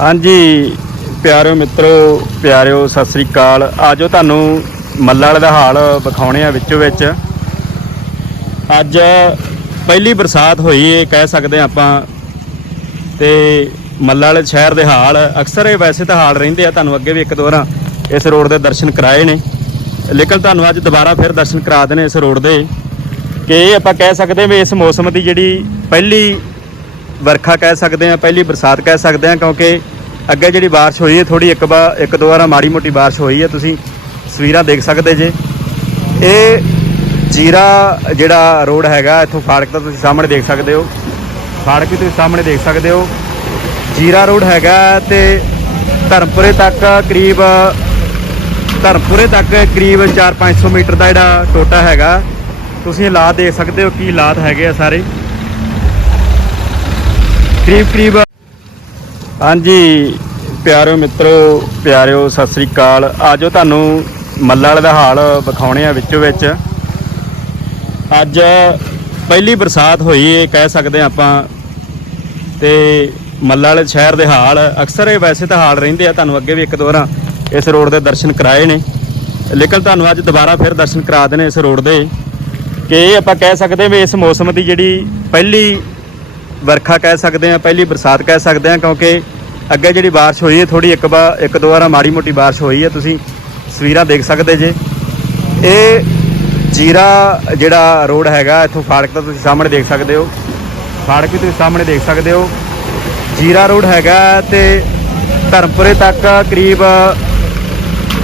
ਹਾਂਜੀ, ਪਿਆਰਿਓ ਮਿੱਤਰੋ, ਪਿਆਰਿਓ, ਸਤਿ ਸ੍ਰੀ ਅਕਾਲ। ਆਜੋ ਤੁਹਾਨੂੰ ਮੱਲਾ ਵਾਲੇ ਦਾ ਹਾਲ ਵਿਖਾਉਣੇ ਆ ਵਿੱਚੋਂ ਵਿੱਚ। ਅੱਜ ਪਹਿਲੀ ਬਰਸਾਤ ਹੋਈ ਏ, ਕਹਿ ਸਕਦੇ ਹਾਂ ਆਪਾਂ। ਤੇ ਮੱਲਾ ਵਾਲੇ ਸ਼ਹਿਰ ਦੇ ਹਾਲ ਅਕਸਰ ਇਹ ਵੈਸੇ ਤਾਂ ਹਾਲ ਰਹਿੰਦੇ ਆ, ਤੁਹਾਨੂੰ ਅੱਗੇ ਵੀ ਇੱਕ ਦੋ ਵਾਰਾਂ ਇਸ ਰੋਡ ਦੇ ਦਰਸ਼ਨ ਕਰਾਏ ਨੇ। ਲੇਕਿਨ ਤੁਹਾਨੂੰ ਅੱਜ ਦੁਬਾਰਾ ਫਿਰ ਦਰਸ਼ਨ ਕਰਾ ਦੇਣੇ ਇਸ ਰੋਡ ਦੇ। ਕਿ ਇਹ ਆਪਾਂ ਕਹਿ ਸਕਦੇ ਹਾਂ ਵੀ ਇਸ ਮੌਸਮ ਦੀ ਜਿਹੜੀ ਪਹਿਲੀ ਵਰਖਾ ਕਹਿ ਸਕਦੇ ਆ ਪਹਿਲੀ ਬਰਸਾਤ ਕਹਿ ਸਕਦੇ ਆ ਕਿਉਂਕਿ ਅੱਗੇ ਜਿਹੜੀ ਬਾਰਿਸ਼ ਹੋਈ ਹੈ ਥੋੜੀ ਇੱਕ ਵਾਰ ਇੱਕ ਦੋ ਵਾਰ ਮਾੜੀ ਮੋਟੀ ਬਾਰਿਸ਼ ਹੋਈ ਹੈ, ਤੁਸੀਂ ਤਸਵੀਰਾਂ ਦੇਖ ਸਕਦੇ ਜੇ। ਇਹ ਜੀਰਾ ਜਿਹੜਾ ਰੋਡ ਹੈਗਾ, ਇੱਥੋਂ ਫਾੜਕ ਦਾ ਤੁਸੀਂ ਸਾਹਮਣੇ ਦੇਖ ਸਕਦੇ ਹੋ। ਫਾੜਕ ਵੀ ਤੁਸੀਂ ਸਾਹਮਣੇ ਦੇਖ ਸਕਦੇ ਹੋ। ਜੀਰਾ ਰੋਡ ਹੈਗਾ ਤੇ ਧਰਮਪੁਰੇ ਤੱਕ ਕਰੀਬ, ਧਰਮਪੁਰੇ ਤੱਕ ਕਰੀਬ 4-500 ਮੀਟਰ ਦਾ ਜਿਹੜਾ ਟੋਟਾ ਹੈਗਾ। ਤੁਸੀਂ ਹਾਲਾਤ ਦੇਖ ਸਕਦੇ ਹੋ, ਕੀ ਹਾਲਾਤ ਹੈਗੇ ਆ ਸਾਰੇ। ਕਰੀਬ ਕਰੀਬ ਹਾਂਜੀ, ਪਿਆਰਿਓ ਮਿੱਤਰੋ, ਪਿਆਰਿਓ, ਸਤਿ ਸ੍ਰੀ ਅਕਾਲ। ਆਜੋ ਤੁਹਾਨੂੰ ਮੱਲਾ ਵਾਲੇ ਦਾ ਹਾਲ ਵਿਖਾਉਣੇ ਆ ਵਿੱਚੋਂ ਵਿੱਚ। ਅੱਜ ਪਹਿਲੀ ਬਰਸਾਤ ਹੋਈ ਏ, ਕਹਿ ਸਕਦੇ ਹਾਂ ਆਪਾਂ। ਤੇ ਮੱਲਾ ਵਾਲੇ ਸ਼ਹਿਰ ਦੇ ਹਾਲ ਅਕਸਰ ਇਹ ਵੈਸੇ ਤਾਂ ਹਾਲ ਰਹਿੰਦੇ ਆ, ਤੁਹਾਨੂੰ ਅੱਗੇ ਵੀ ਇੱਕ ਦੋ ਵਾਰਾਂ ਇਸ ਰੋਡ ਦੇ ਦਰਸ਼ਨ ਕਰਾਏ ਨੇ। ਲੇਕਿਨ ਤੁਹਾਨੂੰ ਅੱਜ ਦੁਬਾਰਾ ਫਿਰ ਦਰਸ਼ਨ ਕਰਾ ਦੇਣੇ ਇਸ ਰੋਡ ਦੇ। ਕਿ ਇਹ ਆਪਾਂ ਕਹਿ ਸਕਦੇ ਹਾਂ ਵੀ ਇਸ ਮੌਸਮ ਦੀ ਜਿਹੜੀ ਪਹਿਲੀ ਵਰਖਾ ਕਹਿ ਸਕਦੇ ਆ ਪਹਿਲੀ ਬਰਸਾਤ ਕਹਿ ਸਕਦੇ ਆ ਕਿਉਂਕਿ ਅੱਗੇ ਜਿਹੜੀ ਬਾਰਿਸ਼ ਹੋਈ ਹੈ ਥੋੜੀ ਇੱਕ ਵਾਰ ਇੱਕ ਦੋ ਵਾਰ ਮਾੜੀ ਮੋਟੀ ਬਾਰਿਸ਼ ਹੋਈ ਹੈ, ਤੁਸੀਂ ਤਸਵੀਰਾਂ ਦੇਖ ਸਕਦੇ ਜੇ। ਇਹ ਜੀਰਾ ਜਿਹੜਾ ਰੋਡ ਹੈਗਾ, ਇੱਥੋਂ ਫਾੜਕ ਦਾ ਤੁਸੀਂ ਸਾਹਮਣੇ ਦੇਖ ਸਕਦੇ ਹੋ। ਫਾੜਕ ਵੀ ਤੁਸੀਂ ਸਾਹਮਣੇ ਦੇਖ ਸਕਦੇ ਹੋ। ਜੀਰਾ ਰੋਡ ਹੈਗਾ ਤੇ ਧਰਮਪੁਰੇ ਤੱਕ ਕਰੀਬ,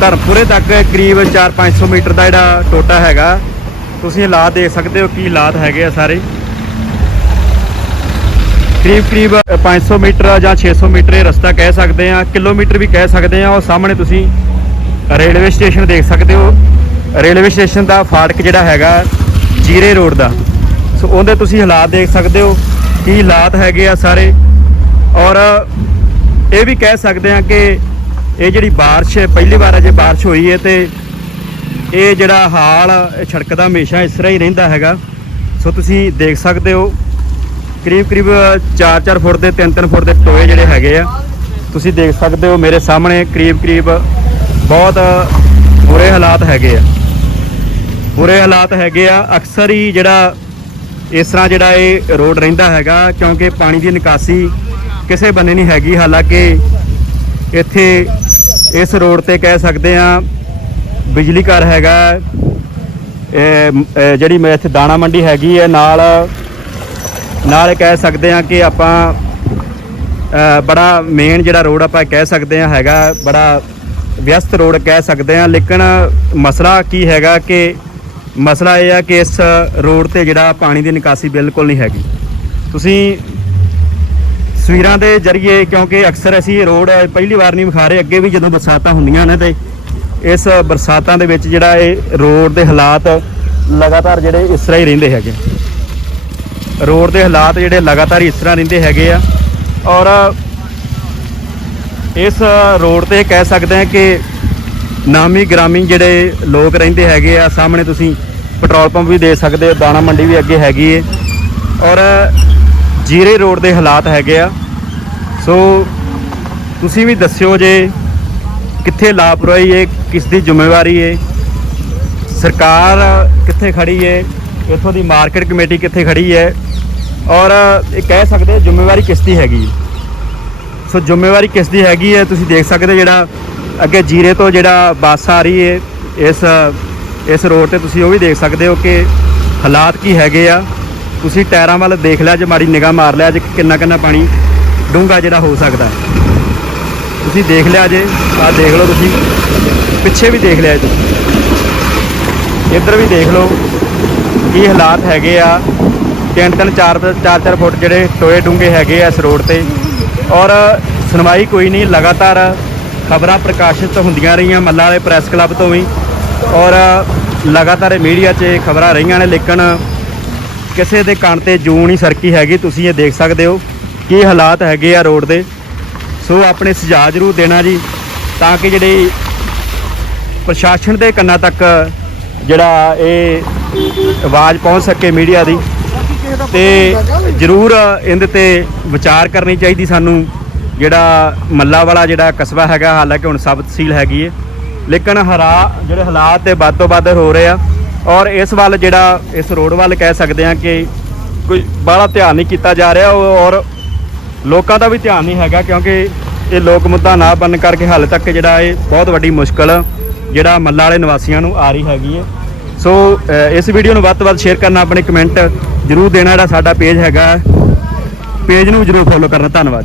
ਧਰਮਪੁਰੇ ਤੱਕ ਕਰੀਬ 4-500 ਮੀਟਰ ਦਾ ਜਿਹੜਾ ਟੋਟਾ ਹੈਗਾ, ਤੁਸੀਂ ਹਾਲਾਤ ਦੇਖ ਸਕਦੇ ਹੋ, ਕੀ ਹਾਲਾਤ ਹੈਗੇ ਆ ਸਾਰੇ। ਕਰੀਬ ਕਰੀਬ 500 ਮੀਟਰ ਜਾਂ 600 ਮੀਟਰ ਇਹ ਰਸਤਾ ਕਹਿ ਸਕਦੇ ਆ, ਕਿਲੋਮੀਟਰ ਵੀ ਕਹਿ ਸਕਦੇ ਆ, ਉਹ ਸਾਹਮਣੇ ਤੁਸੀਂ ਰੇਲਵੇ ਸਟੇਸ਼ਨ ਦੇਖ ਸਕਦੇ ਹੋ। ਰੇਲਵੇ ਸਟੇਸ਼ਨ ਦਾ ਫਾਟਕ ਜਿਹੜਾ ਹੈਗਾ ਜੀਰੇ ਰੋਡ ਦਾ। ਸੋ ਉਹਦੇ ਤੁਸੀਂ ਹਾਲਾਤ ਦੇਖ ਸਕਦੇ ਹੋ, ਕੀ ਹਾਲਾਤ ਹੈਗੇ ਆ ਸਾਰੇ। ਔਰ ਇਹ ਵੀ ਕਹਿ ਸਕਦੇ ਆ ਕਿ ਇਹ ਜਿਹੜੀ ਬਾਰਿਸ਼ ਹੈ, ਪਹਿਲੀ ਵਾਰ ਅਜੇ ਬਾਰਿਸ਼ ਹੋਈ ਹੈ ਤੇ ਇਹ ਜਿਹੜਾ ਹਾਲ, ਇਹ ਸੜਕ ਦਾ ਹਮੇਸ਼ਾ ਇਸ ਤਰ੍ਹਾਂ ਹੀ ਰਹਿੰਦਾ ਹੈਗਾ। ਸੋ ਤੁਸੀਂ ਦੇਖ ਸਕਦੇ ਹੋ ਕਰੀਬ ਕਰੀਬ 4-4 ਫੁੱਟ ਦੇ 3-3 ਫੁੱਟ ਦੇ ਟੋਏ ਜਿਹੜੇ ਹੈਗੇ ਆ। ਤੁਸੀਂ ਦੇਖ ਸਕਦੇ ਹੋ ਮੇਰੇ ਸਾਹਮਣੇ ਕਰੀਬ ਕਰੀਬ ਬਹੁਤ ਬੁਰੇ ਹਾਲਾਤ ਹੈਗੇ ਆ। ਬੁਰੇ ਹਾਲਾਤ ਹੈਗੇ ਆ। ਅਕਸਰ ਹੀ ਜਿਹੜਾ ਇਸ ਤਰ੍ਹਾਂ ਜਿਹੜਾ ਇਹ ਰੋਡ ਰਹਿੰਦਾ ਹੈਗਾ, ਕਿਉਂਕਿ ਪਾਣੀ ਦੀ ਨਿਕਾਸੀ ਕਿਸੇ ਬੰਨੇ ਨਹੀਂ ਹੈਗੀ। ਹਾਲਾਂਕਿ ਇੱਥੇ ਇਸ ਰੋਡ ਤੇ ਕਹਿ ਸਕਦੇ ਆ, ਬਿਜਲੀ ਘਰ ਹੈਗਾ ਜਿਹੜੀ ਮੈਂ ਇੱਥੇ ਦਾਣਾ ਮੰਡੀ ਹੈਗੀ ਹੈ ਨਾਲ ਨਾਲ ਕਹਿ ਸਕਦੇ ਆ ਕਿ ਆਪਾਂ ਬੜਾ ਮੇਨ ਜਿਹੜਾ ਰੋਡ ਆਪਾਂ ਕਹਿ ਸਕਦੇ ਆ ਹੈਗਾ, ਬੜਾ ਵਿਅਸਤ ਰੋਡ ਕਹਿ ਸਕਦੇ ਆ ਲੇਕਿਨ ਮਸਲਾ ਕੀ ਹੈਗਾ ਕਿ ਮਸਲਾ ਇਹ ਆ ਕਿ ਇਸ ਰੋਡ ਤੇ ਜਿਹੜਾ ਪਾਣੀ ਦੀ ਨਿਕਾਸੀ ਬਿਲਕੁਲ ਨਹੀਂ ਹੈਗੀ। ਤੁਸੀਂ ਤਸਵੀਰਾਂ ਦੇ ਜ਼ਰੀਏ, ਕਿਉਂਕਿ ਅਕਸਰ ਅਸੀਂ ਇਹ ਰੋਡ ਪਹਿਲੀ ਵਾਰ ਨਹੀਂ ਵਿਖਾ ਰਹੇ, ਅੱਗੇ ਵੀ ਜਦੋਂ ਬਰਸਾਤਾਂ ਹੁੰਦੀਆਂ ਨੇ ਤੇ ਇਸ ਬਰਸਾਤਾਂ ਦੇ ਵਿੱਚ ਜਿਹੜਾ ਇਹ ਰੋਡ ਦੇ ਹਾਲਾਤ ਲਗਾਤਾਰ ਜਿਹੜੇ ਇਸ ਤਰ੍ਹਾਂ ਹੀ ਰਹਿੰਦੇ ਹੈਗੇ। ਰੋਡ ਦੇ ਹਾਲਾਤ ਜਿਹੜੇ ਲਗਾਤਾਰ ਇਸ ਤਰ੍ਹਾਂ ਰਹਿੰਦੇ ਹੈਗੇ ਆ। ਔਰ ਇਸ ਰੋਡ ਤੇ ਕਹਿ ਸਕਦੇ ਆ ਕਿ ਨਾਮੀ ਗ੍ਰਾਮੀ ਜਿਹੜੇ ਲੋਕ ਰਹਿੰਦੇ ਹੈਗੇ ਆ, ਸਾਹਮਣੇ ਤੁਸੀਂ ਪੈਟਰੋਲ ਪੰਪ ਵੀ ਦੇ ਸਕਦੇ ਹੋ, ਦਾਣਾ ਮੰਡੀ ਵੀ ਅੱਗੇ ਹੈਗੀ ਏ। ਔਰ ਜੀਰੇ ਰੋਡ ਦੇ ਹਾਲਾਤ ਹੈਗੇ ਆ। ਸੋ ਤੁਸੀਂ ਵੀ ਦੱਸਿਓ ਜੇ ਕਿੱਥੇ ਲਾਪਰਵਾਹੀ ਏ, ਕਿਸ ਦੀ ਜ਼ਿੰਮੇਵਾਰੀ ਏ। ਸਰਕਾਰ ਕਿੱਥੇ ਖੜੀ ਏ? ਇੱਥੋਂ ਦੀ ਮਾਰਕੀਟ ਕਮੇਟੀ ਕਿੱਥੇ ਖੜੀ ਹੈ ਔਰ ਇਹ ਕਹਿ ਸਕਦੇ ਹਾਂ ਜ਼ਿੰਮੇਵਾਰੀ ਕਿਸ ਦੀ ਹੈਗੀ। ਸੋ ਜ਼ਿੰਮੇਵਾਰੀ ਕਿਸ ਦੀ ਹੈਗੀ ਹੈ ਤੁਸੀਂ ਦੇਖ ਸਕਦੇ ਹੋ ਜਿਹੜਾ ਅੱਗੇ ਜੀਰੇ ਤੋਂ ਜਿਹੜਾ ਬੱਸ ਆ ਰਹੀ ਹੈ, ਇਸ ਇਸ ਰੋਡ ਤੇ ਤੁਸੀਂ ਉਹ ਵੀ ਦੇਖ ਸਕਦੇ ਹੋ ਕਿ ਹਾਲਾਤ ਕੀ ਹੈਗੇ ਆ। ਤੁਸੀਂ ਟਾਇਰਾਂ ਵੱਲ ਦੇਖ ਲਿਆ ਜੇ, ਮਾੜੀ ਨਿਗਾਹ ਮਾਰ ਲਿਆ ਜੇ ਕਿੰਨਾ ਕਿੰਨਾ ਪਾਣੀ ਡੂੰਘਾ ਜਿਹੜਾ ਹੋ ਸਕਦਾ। ਤੁਸੀਂ ਦੇਖ ਲਿਆ ਜੇ ਆ ਦੇਖ ਲਓ ਤੁਸੀਂ, ਪਿੱਛੇ ਵੀ ਦੇਖ ਲਿਆ ਤੁਸੀਂ ਇੱਧਰ ਵੀ ਦੇਖ ਲਓ। ਕੀ ਹਾਲਾਤ ਹੈਗੇ ਆ। ਤਿੰਨ ਤਿੰਨ, ਚਾਰ ਚਾਰ ਚਾਰ ਫੁੱਟ ਜਿਹੜੇ ਟੋਏ ਡੂੰਘੇ ਹੈਗੇ ਆ ਇਸ ਰੋਡ ਤੇ। ਔਰ ਸੁਣਵਾਈ ਕੋਈ ਨਹੀਂ, ਲਗਾਤਾਰ ਖਬਰਾਂ ਪ੍ਰਕਾਸ਼ਿਤ ਹੁੰਦੀਆਂ ਰਹੀਆਂ ਮੱਲਾ ਵਾਲੇ ਪ੍ਰੈਸ ਕਲੱਬ ਤੋਂ ਵੀ। ਔਰ ਲਗਾਤਾਰ ਮੀਡੀਆ 'ਚ ਖਬਰਾਂ ਰਹੀਆਂ ਨੇ, ਲੇਕਿਨ ਕਿਸੇ ਦੇ ਕੰਨ ਤੇ ਜੂੰ ਨਹੀਂ ਸਰਕੀ ਹੈਗੀ, ਤੁਸੀਂ ਇਹ ਦੇਖ ਸਕਦੇ ਹੋ ਕੀ ਹਾਲਾਤ ਹੈਗੇ ਆ ਰੋਡ ਦੇ। ਸੋ ਆਪਣੇ ਸੁਝਾਅ ਜ਼ਰੂਰ ਦੇਣਾ ਜੀ, ਤਾਂ ਕਿ ਜਿਹੜੀ ਪ੍ਰਸ਼ਾਸਨ ਦੇ ਕੰਨਾਂ ਤੱਕ ਜਿਹੜਾ ਇਹ ਆਵਾਜ਼ ਪਹੁੰਚ ਸਕੇ ਮੀਡੀਆ ਦੀ ਤੇ ਜ਼ਰੂਰ ਇਹਦੇ ਤੇ ਵਿਚਾਰ ਕਰਨੀ ਚਾਹੀਦੀ ਸਾਨੂੰ। ਜਿਹੜਾ ਮੱਲਾ ਵਾਲਾ ਜਿਹੜਾ ਕਸਬਾ ਹੈਗਾ, ਹਾਲਾਂਕਿ ਹੁਣ ਸਬ ਤਹਿਸੀਲ ਹੈਗੀ ਹੈ ਲੇਕਿਨ ਹਰਾ, ਜਿਹੜੇ ਹਾਲਾਤ ਤੇ ਵੱਧ ਤੋਂ ਵੱਧ ਹੋ ਰਹੇ ਆ। ਔਰ ਇਸ ਵੱਲ ਜਿਹੜਾ, ਇਸ ਰੋਡ ਵੱਲ ਕਹਿ ਸਕਦੇ ਆ ਕਿ ਕੋਈ ਬਾਹਲਾ ਧਿਆਨ ਨਹੀਂ ਕੀਤਾ ਜਾ ਰਿਹਾ ਔ- ਔਰ ਲੋਕਾਂ ਦਾ ਵੀ ਧਿਆਨ ਨਹੀਂ ਹੈਗਾ, ਕਿਉਂਕਿ ਇਹ ਲੋਕ ਮੁੱਦਾ ਨਾ ਬਣਨ ਕਰਕੇ ਹਾਲੇ ਤੱਕ ਜਿਹੜਾ ਇਹ ਬਹੁਤ ਵੱਡੀ ਮੁਸ਼ਕਲ ਜਿਹੜਾ ਮੱਲਾ ਵਾਲੇ ਨਿਵਾਸੀਆਂ ਨੂੰ ਆ ਰਹੀ ਹੈਗੀ ਹੈ ਸੋ ਇਸ ਵੀਡੀਓ ਨੂੰ ਵੱਧ ਤੋਂ ਵੱਧ ਸ਼ੇਅਰ ਕਰਨਾ, ਆਪਣੇ ਕਮੈਂਟ ਜਰੂਰ ਦੇਣਾ ਜਿਹੜਾ ਸਾਡਾ ਪੇਜ ਹੈਗਾ। ਪੇਜ ਨੂੰ ਜਰੂਰ ਫੋਲੋ ਕਰਨਾ। ਧੰਨਵਾਦ।